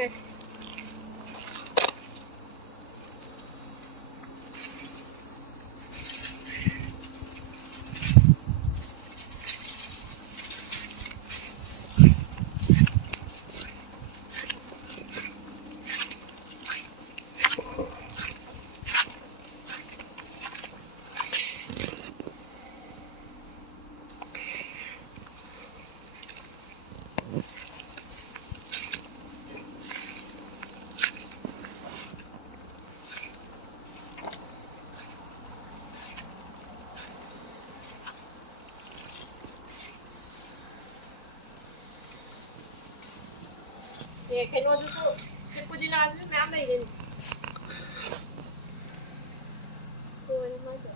ไงเนี่ยแค่นวดสู้ๆจะพูดดีนะจะน้ำอะไรกันตัวนี้ไม่เจอ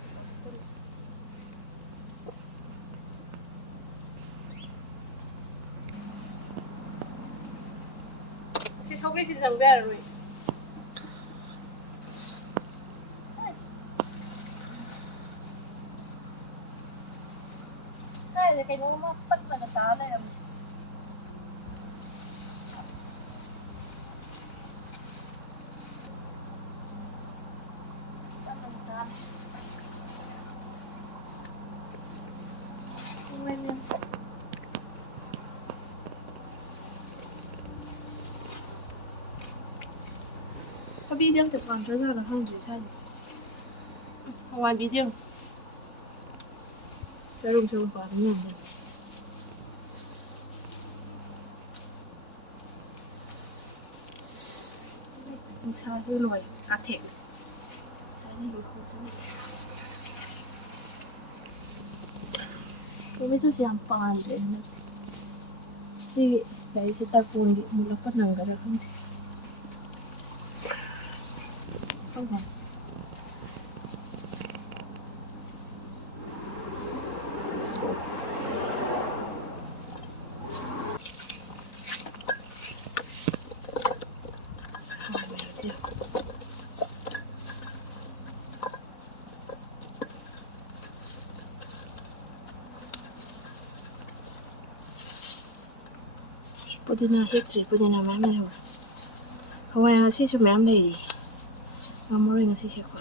สิชอบที่สิจังเบอร์เลยใช่แต่แค่นวดมาปัดมันก็ตาเลย他毕竟得放车上的放学菜，放完毕竟再用车把它弄的。ลูกชายช่วยหน่อยอาเทคใช้ในรถเขาจะก็ไม่ต้องเสียงปานเลยนะที่ใช้สตาร์กูลมูลค่าหนังกันแล้วทั้งทีต้องไงPodina history podina mama ho. Kawa si su mam le. Amore na si heko.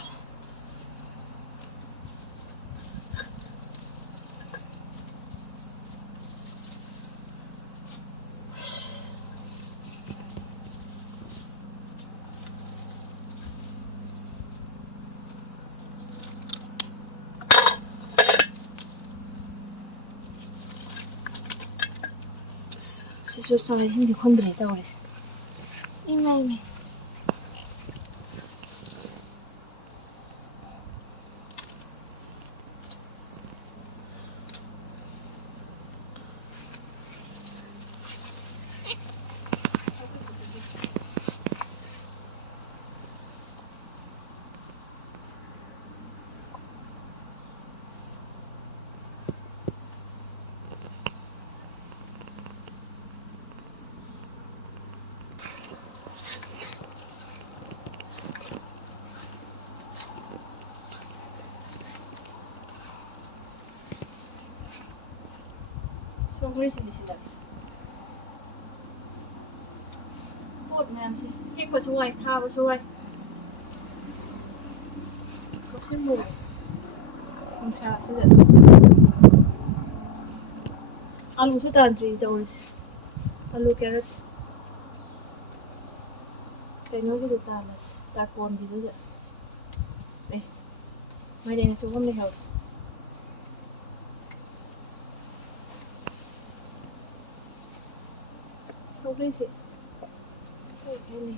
Si su sai hindi kondrita oris. Ime. So where is this that? Hốt mèmสิให้เขาช่วยข้าวช่วยเขาช่วยหมูของชาสิเด็ดอาลูสุดอันตรีจะโอริสอาลูแครอทแต่โน้ตก็ตาลัสตาคอนดีด้วยเอ๊ะไม่ได้นะจุ๊บไม่เข้าเขาไม่สิโอเคนี่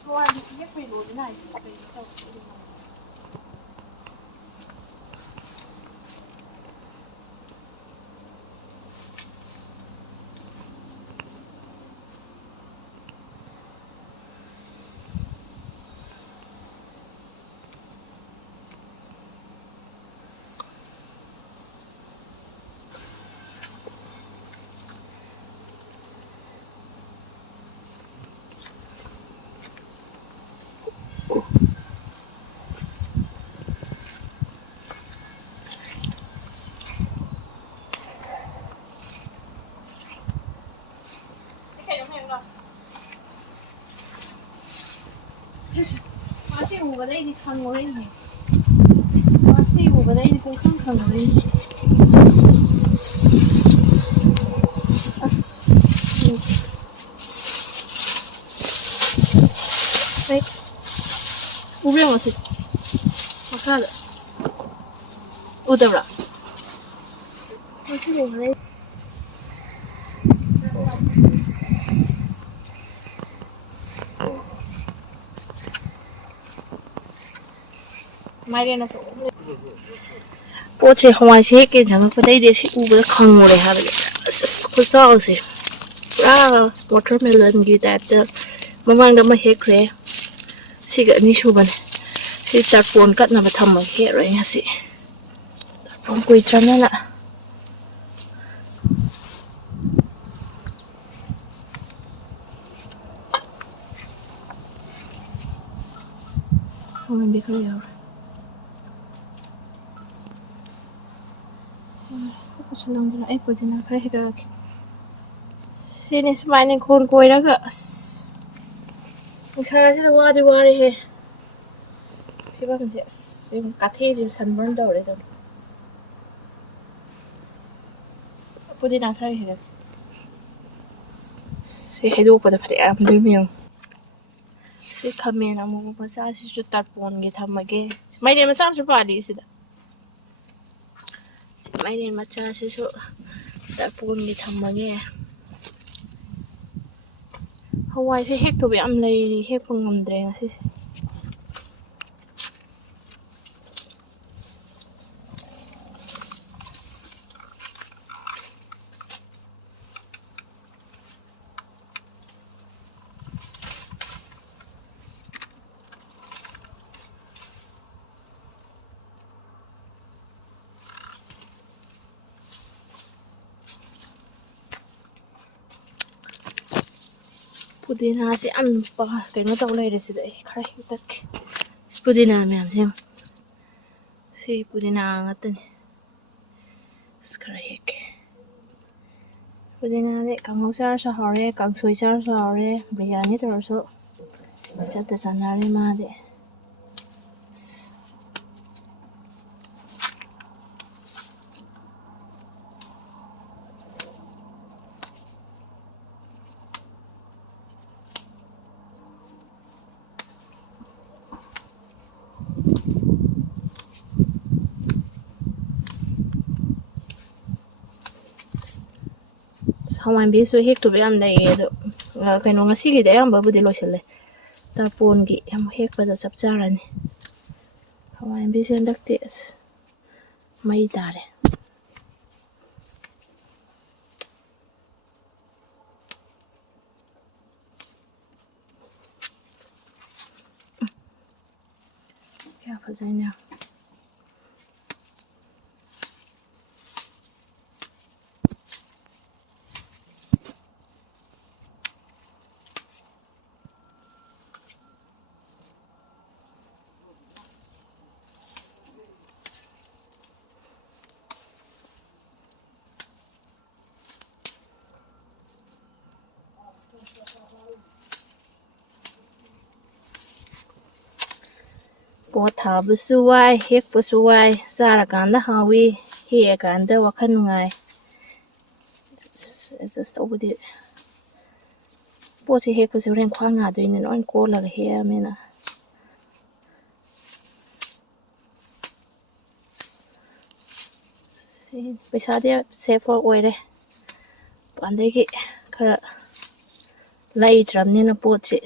เพราะว่าดิฉันอยากไปรู้ที่ไหนไปต่อ ꯎꯕꯗꯩꯗꯤ ꯈꯪꯉꯨꯔꯤꯅꯦ ꯁꯤ ꯎꯕꯗꯩꯗꯤ ꯄꯨꯡꯈꯪ ꯈꯪꯉꯨꯔꯤꯅꯦ ꯍꯦꯛ ꯎꯕꯤꯔꯝꯃꯣ ꯁꯤ ꯃꯈꯥꯗ ꯎꯗꯕ꯭ꯔꯥ ꯃꯁꯤ ꯎꯕꯗꯩ ꯃꯥꯏꯔꯦꯟ ꯑꯆꯧꯕ ꯑꯃ ꯂꯩ ꯄꯣꯠꯁꯦ ꯍꯋꯥꯏꯁꯦ ꯍꯦꯛꯀꯦ ꯆꯪꯉꯛꯄꯗꯩꯗꯤ ꯁꯤ ꯎꯕꯗ ꯈꯪꯉꯨꯔꯦ ꯍꯥꯏꯕꯗꯤ ꯑꯁ ꯈꯨꯆꯥꯎꯁꯦ ꯄꯨꯔꯥ ꯋꯥꯇꯔꯃꯦꯂꯟꯒꯤ ꯇꯥꯏꯞꯇ ꯃꯃꯥꯡꯗ ꯑꯃ ꯍꯦꯛꯈ꯭ꯔꯦ ꯁꯤꯒ ꯑꯅꯤ ꯁꯨꯕꯅꯦ ꯁꯤ ꯇꯔꯄꯣꯟ ꯀꯠꯅꯕ ꯊꯝꯃꯒ ꯍꯦꯛꯂꯣꯏ ꯉꯁꯤ ꯇꯔꯄꯣꯟ ꯀꯨꯏꯗ꯭ꯔꯕꯅꯤꯅ ꯑꯃꯨꯟꯕꯤ ꯈꯔ ꯌꯥꯎꯔꯦ ꯑꯩ ꯄꯨꯗꯤꯅꯥ ꯈꯔ ꯍꯦꯛꯂꯛꯑꯒꯦ ꯁꯤꯅꯤ ꯁꯨꯃꯥꯏꯅ ꯏꯪꯈꯣꯜ ꯀꯣꯏꯔꯒ ꯑꯁ ꯅꯨꯡꯁꯥꯁꯤꯗ ꯋꯥꯗꯤ ꯋꯥꯔꯦꯍꯦ ꯐꯤꯕꯝꯁꯦ ꯑꯁ ꯀꯥꯊꯦꯛꯁꯦ ꯁꯟꯕꯔꯟ ꯇꯧꯔꯦ ꯑꯗꯨꯝ ꯄꯨꯗꯤꯅꯥ ꯈꯔ ꯍꯦꯛꯂꯛꯀꯦ ꯁꯤ ꯍꯩꯗꯣꯛꯄꯗ ꯐꯅꯌꯥꯝ ꯌꯥꯝꯗꯣꯏꯅꯦ ꯌꯦꯡꯉꯨ ꯁꯤ ꯈꯥꯃꯦꯟ ꯑꯃꯨꯕ ꯃꯆꯥꯁꯤꯁꯨ ꯇꯔꯄꯣꯟꯒꯤ ꯊꯝꯃꯒꯦ ꯃꯥꯏꯔꯦꯟ ꯃꯆꯥ ꯑꯃꯁꯨ ꯄꯥꯜꯂꯤ ꯁꯤꯗ ꯁꯤ ꯃꯥꯏꯔꯦꯟ ꯃꯆꯥꯁꯤꯁꯨ ꯇꯔꯄꯣꯟꯒꯤ ꯊꯝꯃꯒꯦ ꯍꯋꯥꯏꯁꯦ ꯍꯦꯛꯇꯧꯕ ꯌꯥꯝ ꯂꯩꯔꯤ ꯍꯦꯛꯄ ꯉꯝꯗ꯭ꯔꯦ ꯉꯁꯤꯁꯦ ꯄꯨꯗꯤꯅꯥꯁꯦ ꯌꯥꯝ ꯀꯩꯅꯣ ꯇꯧ ꯂꯩꯔꯦ ꯁꯤꯗ ꯑꯩ ꯈꯔ ꯍꯦꯛꯇꯠꯀꯦ ꯄꯨꯗꯤꯅꯥ ꯃꯌꯥꯝꯁꯦ ꯌꯦꯡꯉꯨ ꯁꯤ ꯄꯨꯗꯤꯅꯥ ꯉꯥꯛꯇꯅꯤ ꯑꯁ ꯈꯔ ꯍꯦꯛꯀꯦ ꯄꯨꯗꯤꯅꯥꯁꯦ ꯀꯥꯡꯉꯧ ꯆꯥꯔꯁꯨ ꯍꯥꯎꯔꯦ ꯀꯥꯡꯁꯣꯏ ꯆꯥꯔꯁꯨ ꯍꯥꯎꯔꯦ ꯕꯤꯔꯌꯥꯅꯤ ꯇꯧꯔꯁꯨ ꯏꯆꯠꯇ ꯆꯥꯟꯅꯔꯦ ꯃꯥꯗꯤ ꯍꯋꯥꯏꯟꯕꯤꯁꯨ ꯍꯦꯛꯇꯧꯕ ꯌꯥꯝ ꯂꯩꯌꯦ ꯑꯗꯣ ꯀꯩꯅꯣ ꯉꯁꯤꯒꯤꯗꯤ ꯑꯌꯥꯝꯕꯕꯨꯗꯤ ꯂꯣꯏꯁꯤꯜꯂꯦ ꯇꯔꯄꯣꯟꯒꯤ ꯑꯃꯨꯛ ꯍꯦꯛꯄꯗ ꯆꯞ ꯆꯥꯔꯅꯤ ꯍꯋꯥꯏꯟꯕꯤꯁꯦ ꯍꯟꯗꯛꯇꯤ ꯑꯁ ꯃꯩ ꯇꯥꯔꯦ ꯀꯌꯥ ꯐꯖꯩꯅꯦ ꯄꯣꯠ ꯊꯥꯕꯁꯨ ꯋꯥꯏ ꯍꯦꯛꯄꯁꯨ ꯋꯥꯏ ꯆꯥꯔꯀꯥꯟꯗ ꯍꯥꯎꯋꯤ ꯍꯦꯛꯑꯀꯥꯟꯗ ꯋꯥꯈꯜ ꯅꯨꯡꯉꯥꯏ ꯑꯦꯗꯖꯁ ꯇꯧꯕꯗꯤ ꯄꯣꯠꯁꯦ ꯍꯦꯛꯄꯁꯦ ꯍꯣꯔꯦꯟ ꯈ꯭ꯋꯥꯡ ꯅꯥꯗꯣꯏꯅꯦ ꯂꯣꯏ ꯀꯣꯜꯂꯒ ꯍꯦꯛꯑꯕꯅꯤꯅ ꯄꯩꯁꯥꯗꯤ ꯁꯦꯐ ꯑꯣꯏꯔꯦ ꯑꯗꯒꯤ ꯈꯔ ꯂꯩꯇ꯭ꯔꯕꯅꯤꯅ ꯄꯣꯠꯁꯤ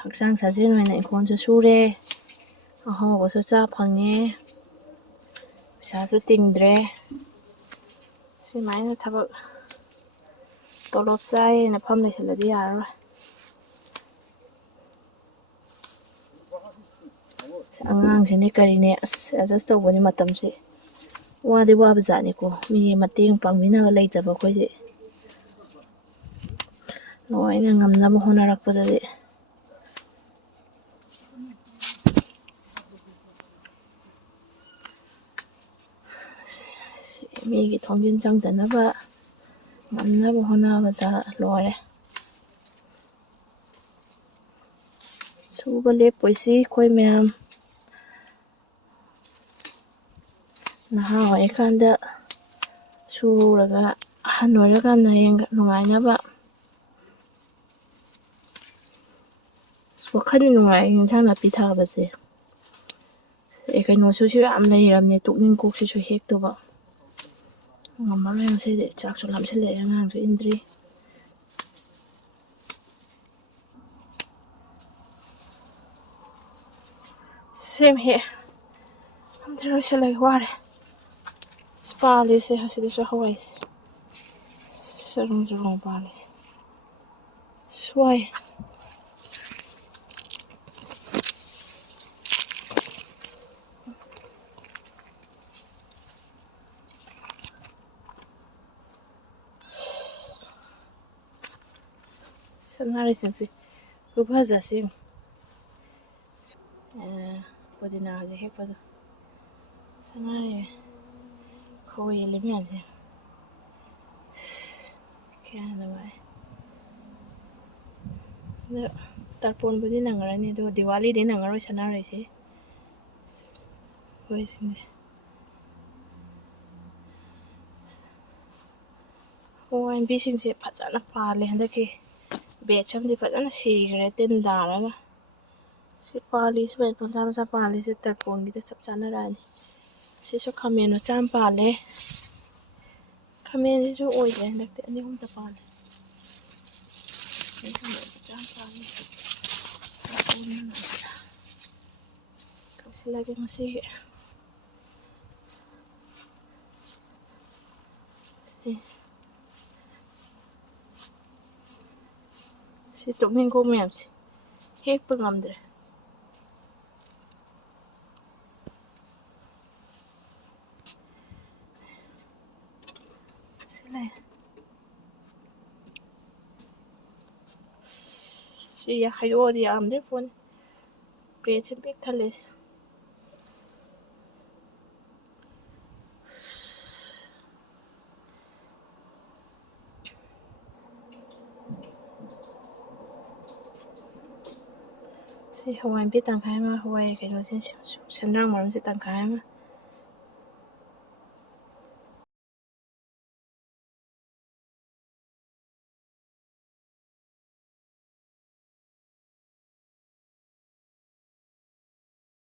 ꯍꯛꯆꯥꯡ ꯁꯥꯖꯦꯜ ꯑꯣꯏꯅ ꯏꯪꯈꯣꯜꯁꯨ ꯁꯨꯔꯦ ꯑꯍꯥꯎꯕꯁꯨ ꯆꯥ ꯐꯪꯉꯦ ꯄꯩꯁꯥꯁꯨ ꯇꯤꯡꯗ꯭ꯔꯦ ꯁꯨꯃꯥꯏꯅ ꯊꯕꯛ ꯇꯣꯂꯣꯞ ꯆꯥꯏꯌꯦꯅ ꯐꯝ ꯂꯩꯁꯜꯂꯗꯤ ꯌꯥꯔꯔꯣꯏ ꯑꯉꯥꯡꯁꯤꯅꯦ ꯀꯔꯤꯅꯦ ꯑꯁ ꯑꯦꯗꯖꯁ ꯇꯧꯕꯅꯤ ꯃꯇꯝꯁꯤ ꯋꯥꯗꯤ ꯋꯥꯕ ꯖꯥꯠꯅꯤꯀꯣ ꯃꯤꯒꯤ ꯃꯇꯦꯡ ꯄꯥꯡꯕꯤꯅꯕ ꯂꯩꯇꯕ ꯑꯩꯈꯣꯏꯗꯤ ꯂꯣꯏꯅ ꯉꯝꯅꯕ ꯍꯣꯠꯅꯔꯛꯄꯗꯗꯤ ꯃꯤꯒꯤ ꯊꯣꯡꯖꯤꯟ ꯆꯪꯗꯅꯕ ꯉꯝꯅꯕ ꯍꯣꯠꯅꯕꯗ ꯂꯣꯏꯔꯦ ꯁꯨꯕ ꯂꯦꯞꯄꯣꯏꯁꯤ ꯑꯩꯈꯣꯏ ꯃꯌꯥꯝ ꯅꯍꯥ ꯑꯣꯏꯔꯤꯀꯥꯟꯗ ꯁꯨꯔꯒ ꯑꯍꯟ ꯑꯣꯏꯔꯀꯥꯟꯗ ꯍꯌꯦꯡ ꯅꯨꯡꯉꯥꯏꯅꯕ ꯋꯥꯈꯜ ꯅꯨꯡꯉꯥꯏ ꯏꯟꯁꯥꯡ ꯅꯥꯄꯤ ꯊꯥꯕꯁꯦ ꯀꯩꯅꯣꯁꯨ ꯌꯥꯝ ꯂꯩꯔꯕꯅꯦ ꯇꯣꯛꯅꯤꯡ ꯀꯣꯛꯁꯤꯁꯨ ꯍꯦꯛꯇꯨꯕ ꯉꯝꯃꯔꯣꯏ ꯉꯁꯤꯗꯤ ꯆꯥꯛꯁꯨ ꯂꯥꯝꯁꯤꯜꯂꯛꯑꯦ ꯑꯉꯥꯡꯁꯨ ꯏꯟꯗ꯭ꯔꯤ ꯁꯦꯝ ꯍꯦꯛ ꯑꯝꯇ ꯂꯣꯏꯁꯤꯜꯂꯒꯦ ꯋꯥꯔꯦ ꯄꯥꯜꯂꯤꯁꯦ ꯑꯁꯤꯗꯁꯨ ꯍꯋꯥꯏꯁꯦ ꯆꯔꯣꯡ ꯆꯔꯣꯡ ꯄꯥꯜꯂꯤꯁꯦ ꯁ꯭ꯋꯥꯏ ꯁꯅꯥꯔꯩꯁꯤꯡꯁꯦ ꯈꯨꯐꯖꯁꯤ ꯄꯨꯗꯤꯅꯥ ꯍꯧꯖꯤꯛ ꯍꯦꯛꯄꯗꯣ ꯁꯅꯥꯔꯩ ꯈꯣꯏ ꯌꯦꯜꯂꯤ ꯃꯌꯥꯝꯁꯦ ꯀꯌꯥ ꯅꯨꯡꯉꯥꯏ ꯑꯗꯣ ꯇꯔꯄꯣꯟꯕꯨꯗꯤ ꯅꯪꯉꯔꯅꯤ ꯑꯗꯨꯒ ꯗꯤꯋꯥꯂꯤꯗꯤ ꯅꯪꯉꯔꯣꯏ ꯁꯅꯥꯔꯩꯁꯤ ꯈꯣꯏꯁꯤꯡꯁꯦ ꯍꯋꯥꯏꯟꯕꯤꯁꯤꯡꯁꯦ ꯐꯖꯅ ꯄꯥꯜꯂꯦ ꯍꯟꯗꯛꯀꯤ ꯕꯦꯠꯁ ꯑꯃꯗꯤ ꯐꯖꯅ ꯁꯤꯈ꯭ꯔꯦ ꯇꯤꯟ ꯇꯥꯔꯒ ꯁꯤ ꯄꯥꯜꯂꯤ ꯁꯨꯃꯥꯏ ꯃꯆꯥ ꯃꯆꯥ ꯄꯥꯜꯂꯤꯁꯦ ꯇꯔꯄꯣꯟꯒꯤꯗ ꯆꯞ ꯆꯥꯅꯔꯛꯑꯅꯤ ꯁꯤꯁꯨ ꯈꯥꯃꯦꯟ ꯃꯆꯥ ꯑꯃ ꯄꯥꯜꯂꯦ ꯈꯥꯃꯦꯟꯁꯤꯁꯨ ꯑꯣꯏꯗ꯭ꯔꯦ ꯍꯟꯗꯛꯇꯤ ꯑꯅꯤ ꯑꯍꯨꯝꯇ ꯄꯥꯜꯂꯦ ꯂꯣꯏꯁꯤꯜꯂꯒꯦ ꯉꯁꯤꯒꯤ ꯁꯤ ꯇꯣꯛꯅꯤꯡꯈꯣꯛ ꯃꯌꯥꯝꯁꯦ ꯍꯦꯛꯄ ꯉꯝꯗ꯭ꯔꯦ ꯁꯤ ꯂꯩ ꯁꯤ ꯍꯩꯗꯣꯛꯑꯗꯤ ꯌꯥꯝꯗ꯭ꯔꯤ ꯄꯣꯠꯅꯤ ꯄ꯭ꯂꯦꯠꯁꯦ ꯄꯤꯛ ꯊꯜꯂꯦꯁꯦ ꯁꯤ ꯍꯋꯥꯏꯟꯕꯤ ꯇꯪꯈꯥꯏ ꯑꯃ ꯍꯋꯥꯏ ꯀꯩꯅꯣꯁꯦ ꯁꯦꯟꯗ꯭ꯔꯥꯡ ꯃꯔꯨꯝꯁꯦ ꯇꯪꯈꯥꯏ ꯑꯃ